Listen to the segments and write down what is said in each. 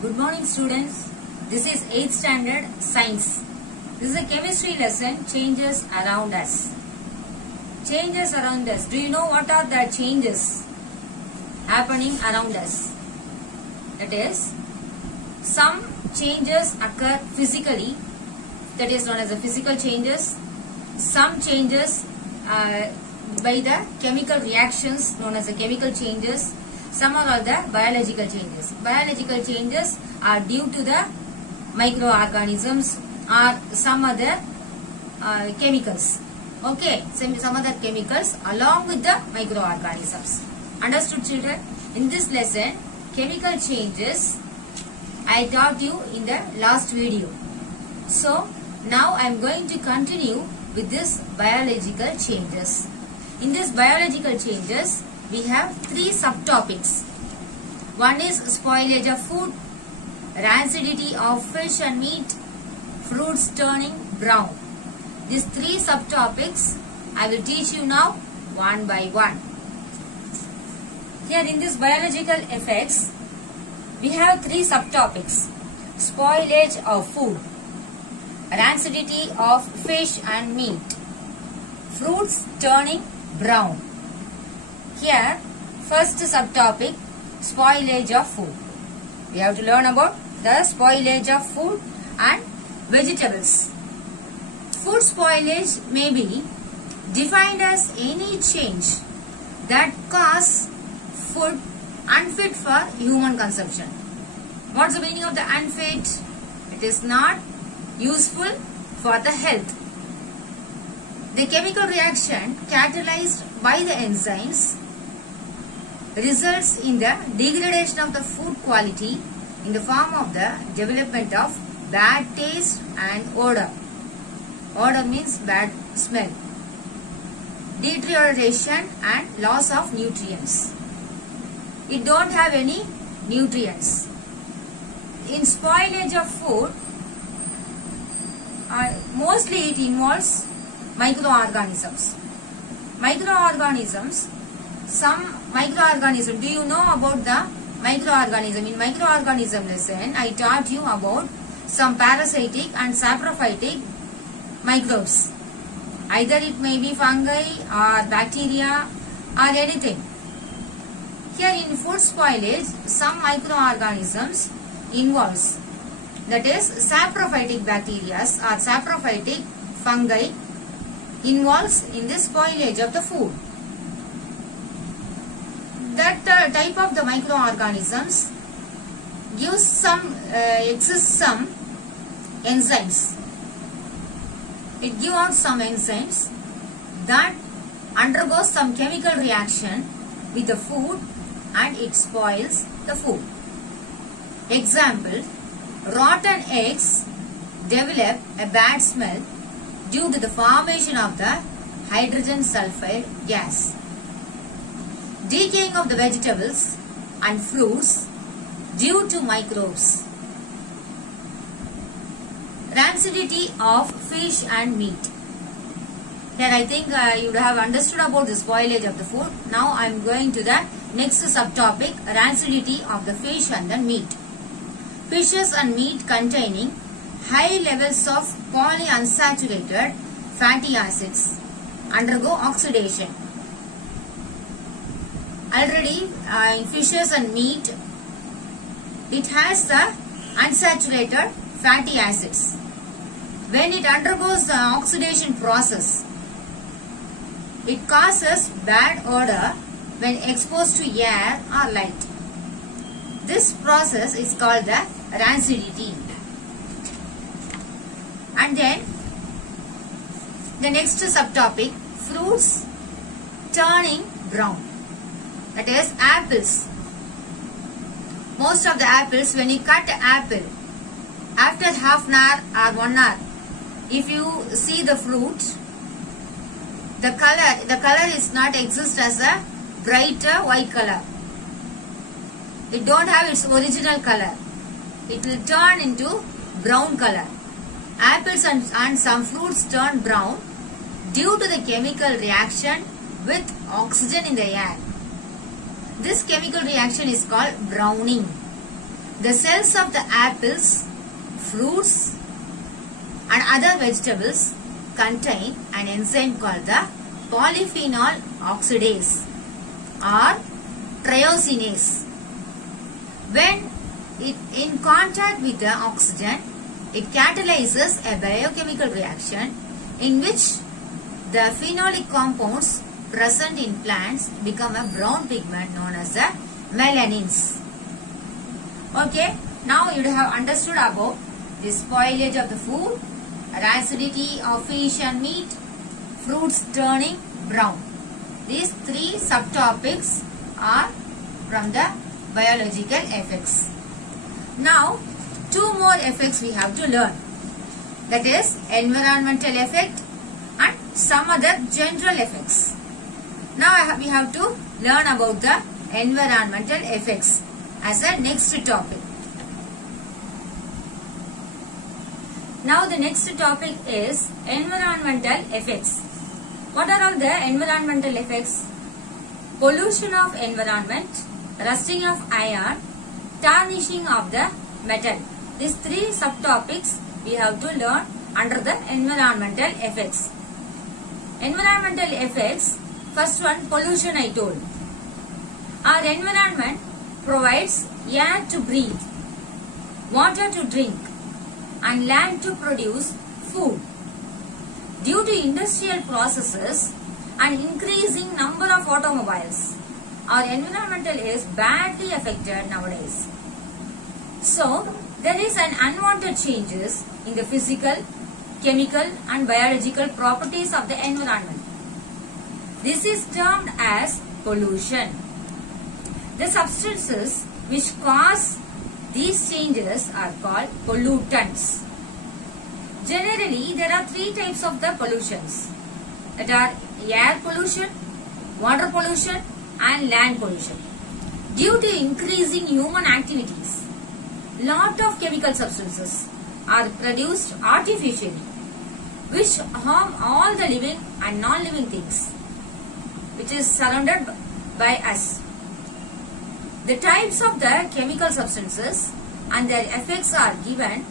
Good morning students. This is 8th standard science. This is a chemistry lesson, changes around us. Changes around us. Do you know what are the changes happening around us? That is, some changes occur physically, that is known as the physical changes. Some changes by the chemical reactions known as the chemical changes. Some are the biological changes. Biological changes are due to the microorganisms or some other chemicals. Okay, some other chemicals along with the microorganisms. Understood, children? In this lesson, chemical changes I taught you in the last video. So, now I am going to continue with this biological changes. In this biological changes, we have 3 subtopics. One is spoilage of food, rancidity of fish and meat, fruits turning brown. These 3 subtopics I will teach you now one by one. Here in this biological effects, we have 3 subtopics. Spoilage of food, rancidity of fish and meat, fruits turning brown. Here, first subtopic, spoilage of food. We have to learn about the spoilage of food and vegetables. Food spoilage may be defined as any change that cause food unfit for human consumption. What's the meaning of the unfit? It is not useful for the health. The chemical reaction catalyzed by the enzymes results in the degradation of the food quality in the form of the development of bad taste and odor. Odor means bad smell. Deterioration and loss of nutrients. It don't have any nutrients. In spoilage of food, mostly it involves microorganisms. Some microorganism. Do you know about the microorganism? In microorganism lesson, I taught you about some parasitic and saprophytic microbes. Either it may be fungi or bacteria or anything. Here in food spoilage, some microorganisms involves, that is saprophytic bacteria or saprophytic fungi involves in the spoilage of the food. That type of the microorganisms gives some some enzymes. It gives out some enzymes that undergoes some chemical reaction with the food and it spoils the food. Example, rotten eggs develop a bad smell due to the formation of the hydrogen sulfide gas. Decaying of the vegetables and fruits due to microbes. Rancidity of fish and meat. Here I think you would have understood about the spoilage of the food. Now I am going to the next subtopic, rancidity of the fish and the meat. Fishes and meat containing high levels of polyunsaturated fatty acids undergo oxidation. Already in fishes and meat, it has the unsaturated fatty acids. When it undergoes the oxidation process, it causes bad odor when exposed to air or light. This process is called the rancidity. And then the next subtopic, fruits turning brown. That is apples. Most of the apples, when you cut apple, after half an hour or 1 hour, if you see the fruit, the color is not exist as a brighter white color. It don't have its original color. It will turn into brown color. Apples and some fruits turn brown due to the chemical reaction with oxygen in the air. This chemical reaction is called browning. The cells of the apples, fruits and other vegetables contain an enzyme called the polyphenol oxidase or triosinase. When it in contact with the oxygen, it catalyzes a biochemical reaction in which the phenolic compounds present in plants become a brown pigment known as the melanins. Okay, now you have understood about the spoilage of the food, acidity of fish and meat, fruits turning brown. These three subtopics are from the biological effects. Now, two more effects we have to learn. That is environmental effect and some other general effects. Now we have to learn about the environmental effects as a next topic. Now the next topic is environmental effects. What are all the environmental effects? Pollution of environment, rusting of iron, tarnishing of the metal. These three subtopics we have to learn under the environmental effects. Environmental effects, first one, pollution I told. Our environment provides air to breathe, water to drink and land to produce food. Due to industrial processes and increasing number of automobiles, our environmental is badly affected nowadays. So, there is an unwanted changes in the physical, chemical and biological properties of the environment. This is termed as pollution. The substances which cause these changes are called pollutants. Generally, there are three types of the pollutions, that are air pollution, water pollution and land pollution. Due to increasing human activities, lot of chemical substances are produced artificially, which harm all the living and non-living things which is surrounded by us. The types of the chemical substances and their effects are given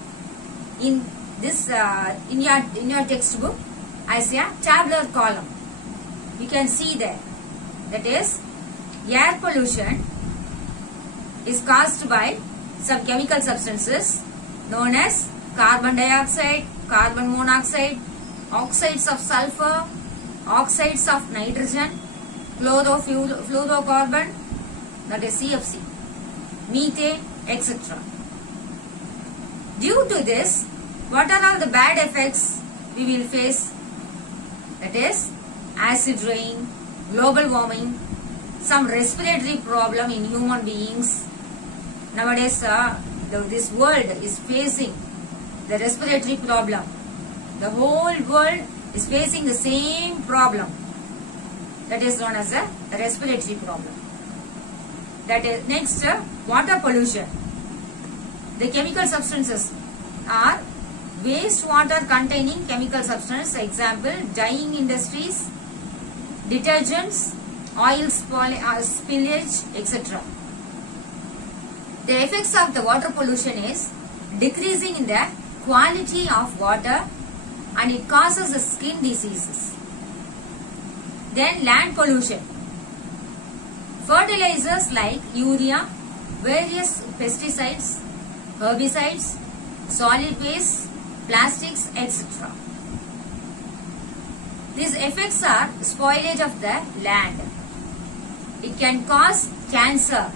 in this in your textbook as a tabular column. You can see there. That is, air pollution is caused by some chemical substances known as carbon dioxide, carbon monoxide, oxides of sulfur, oxides of nitrogen, fluorocarbon, that is CFC, methane, etc. Due to this, what are all the bad effects we will face? That is acid rain, global warming, some respiratory problem in human beings. Nowadays, this world is facing the respiratory problem. The whole world is facing the same problem. That is known as a respiratory problem. That is next, water pollution. The chemical substances are wastewater containing chemical substance. Example, dyeing industries, detergents, oil spillage, etc. The effects of the water pollution is decreasing in the quality of water and it causes the skin diseases. Then land pollution. Fertilizers like urea, various pesticides, herbicides, solid waste, plastics, etc. These effects are spoilage of the land. It can cause cancer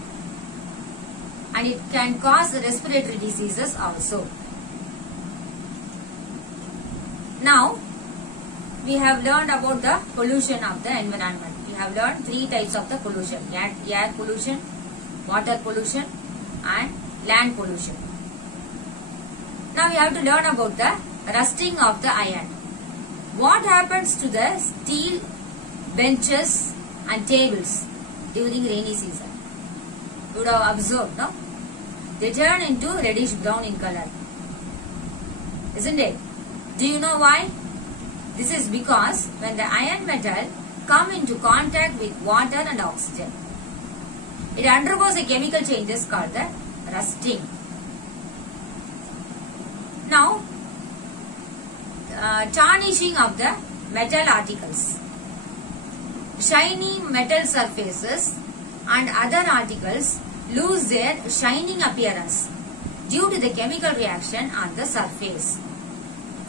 and it can cause respiratory diseases also. Now, we have learned about the pollution of the environment. We have learned three types of the pollution: air pollution, water pollution and land pollution. Now we have to learn about the rusting of the iron. What happens to the steel benches and tables during rainy season? You would have observed, no? They turn into reddish brown in color. Isn't it? Do you know why? This is because when the iron metal come into contact with water and oxygen, it undergoes a chemical changes called the rusting. Now, tarnishing of the metal articles. Shiny metal surfaces and other articles lose their shining appearance due to the chemical reaction on the surface.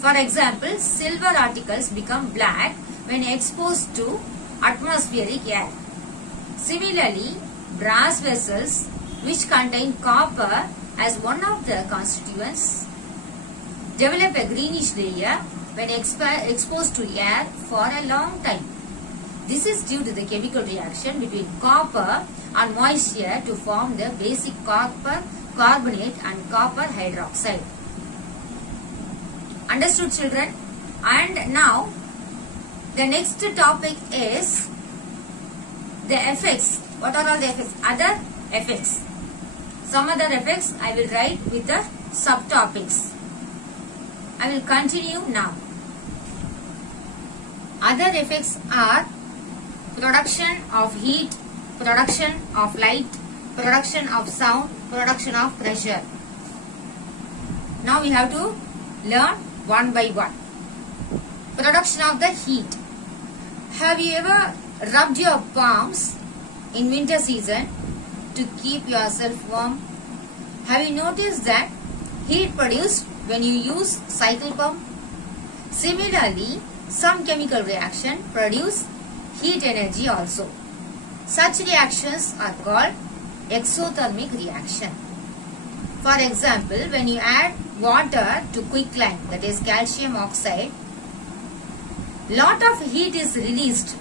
For example, silver articles become black when exposed to atmospheric air. Similarly, brass vessels which contain copper as one of the constituents develop a greenish layer when exposed to air for a long time. This is due to the chemical reaction between copper and moisture to form the basic copper carbonate and copper hydroxide. Understood, children? And now the next topic is the effects. What are all the effects? Other effects. Some other effects I will write with the subtopics. I will continue now. Other effects are production of heat, production of light, production of sound, production of pressure. Now we have to learn one by one. Production of the heat. Have you ever rubbed your palms in winter season to keep yourself warm? Have you noticed that heat produced when you use cycle pump? Similarly, some chemical reaction produce heat energy also. Such reactions are called exothermic reaction. For example, when you add water to quicklime, that is calcium oxide, lot of heat is released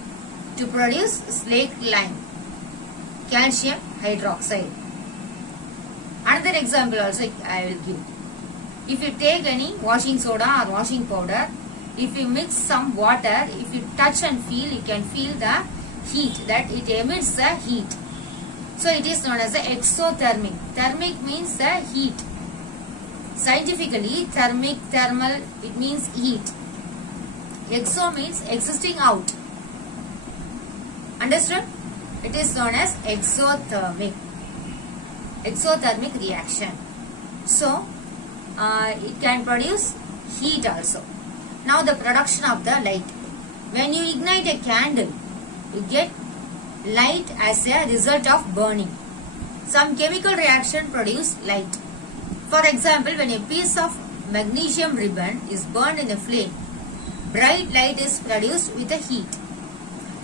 to produce slaked lime, calcium hydroxide. Another example also I will give. If you take any washing soda or washing powder, if you mix some water, if you touch and feel, you can feel the heat, that it emits the heat. So it is known as the exothermic. Thermic means the heat. Scientifically, thermic, thermal, it means heat. Exo means existing out. Understood? It is known as exothermic. Exothermic reaction. So, it can produce heat also. Now the production of the light. When you ignite a candle, you get light as a result of burning. Some chemical reaction produce light. For example, when a piece of magnesium ribbon is burned in a flame, bright light is produced with the heat.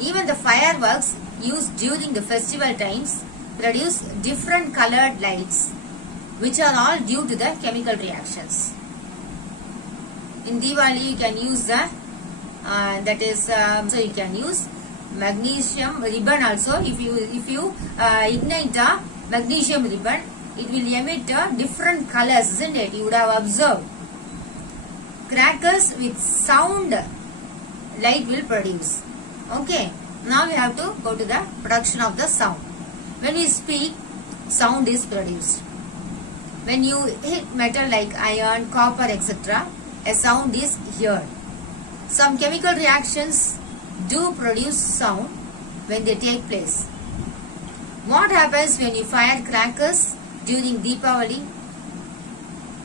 Even the fireworks used during the festival times produce different colored lights, which are all due to the chemical reactions. In Diwali, you can use the so you can use magnesium ribbon also. If you ignite the magnesium ribbon, it will emit different colors, isn't it? You would have observed. Crackers with sound light will produce. Okay. Now we have to go to the production of the sound. When we speak, sound is produced. When you hit metal like iron, copper, etc., a sound is heard. Some chemical reactions do produce sound when they take place. What happens when you fire crackers during Deepavali?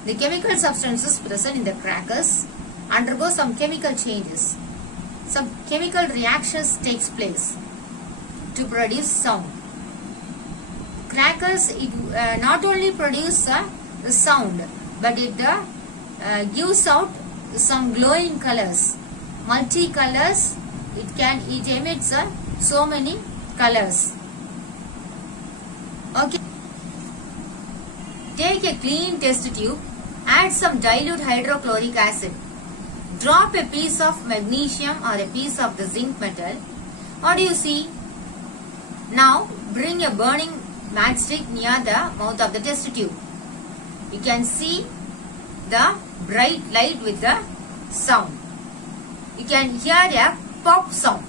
The chemical substances present in the crackers undergo some chemical changes. Some chemical reactions takes place to produce sound. Crackers not only produce the sound, but it gives out some glowing colors, multi-colors. It emits so many colors. Okay. Take a clean test tube, add some dilute hydrochloric acid. Drop a piece of magnesium or a piece of the zinc metal. What do you see? Now bring a burning matchstick near the mouth of the test tube. You can see the bright light with the sound. You can hear a pop sound.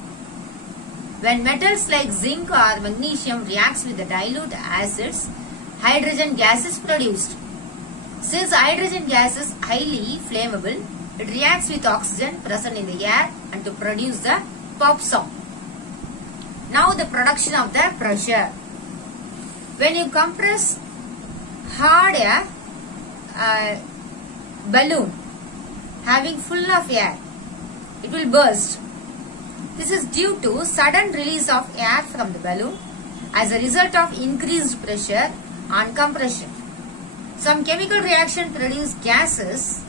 When metals like zinc or magnesium reacts with the dilute acids, hydrogen gas is produced. Since hydrogen gas is highly flammable, it reacts with oxygen present in the air and to produce the pop sound. Now the production of the pressure. When you compress hard air, balloon having full of air. It will burst. This is due to sudden release of air from the balloon as a result of increased pressure and compression. Some chemical reaction produce gases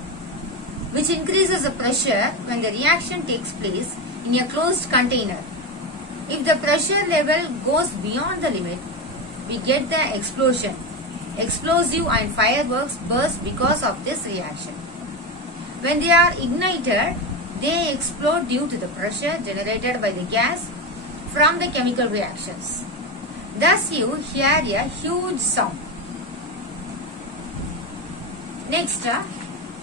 which increases the pressure when the reaction takes place in a closed container. If the pressure level goes beyond the limit, we get the explosion. Explosive and fireworks burst because of this reaction. When they are ignited, they explode due to the pressure generated by the gas from the chemical reactions. Thus you hear a huge sound. Next,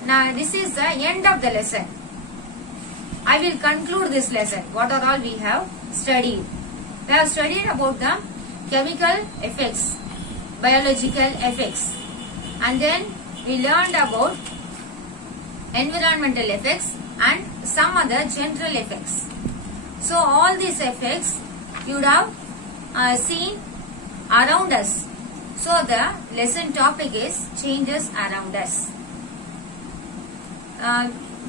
now this is the end of the lesson. I will conclude this lesson. What are all we have studied? We have studied about the chemical effects, biological effects, and then we learned about environmental effects and some other general effects. So all these effects you would have seen around us. So the lesson topic is changes around us.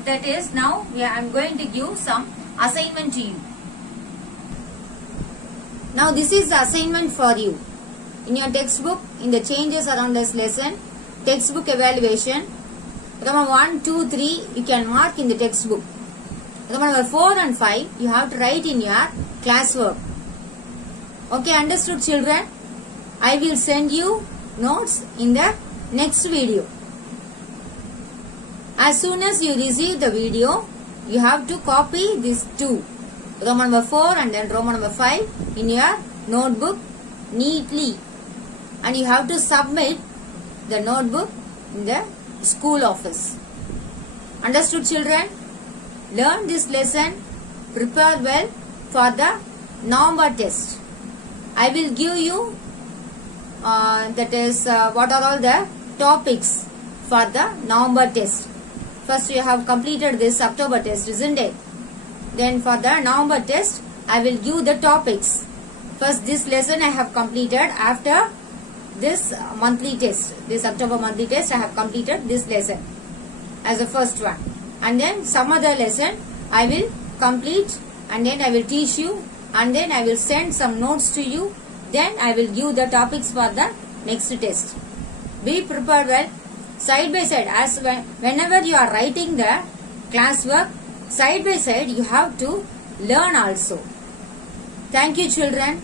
That is, now I am going to give some assignment to you. Now this is the assignment for you. In your textbook, in the changes around us lesson, textbook evaluation, number 1, 2, 3 you can mark in the textbook. Number 4 and 5 you have to write in your classwork. Okay, understood children? I will send you notes in the next video. As soon as you receive the video, you have to copy these two, Roman number 4 and then Roman number 5 in your notebook neatly. And you have to submit the notebook in the school office. Understood children? Learn this lesson, prepare well for the November test. I will give you what are all the topics for the November test. First you have completed this October test, isn't it? Then for the November test, I will give the topics. First this lesson I have completed. After this monthly test, this October monthly test, I have completed this lesson as the first one. And then some other lesson I will complete, and then I will teach you, and then I will send some notes to you. Then I will give the topics for the next test. Be prepared well. Side by side, as whenever you are writing the classwork, side by side you have to learn also. Thank you children.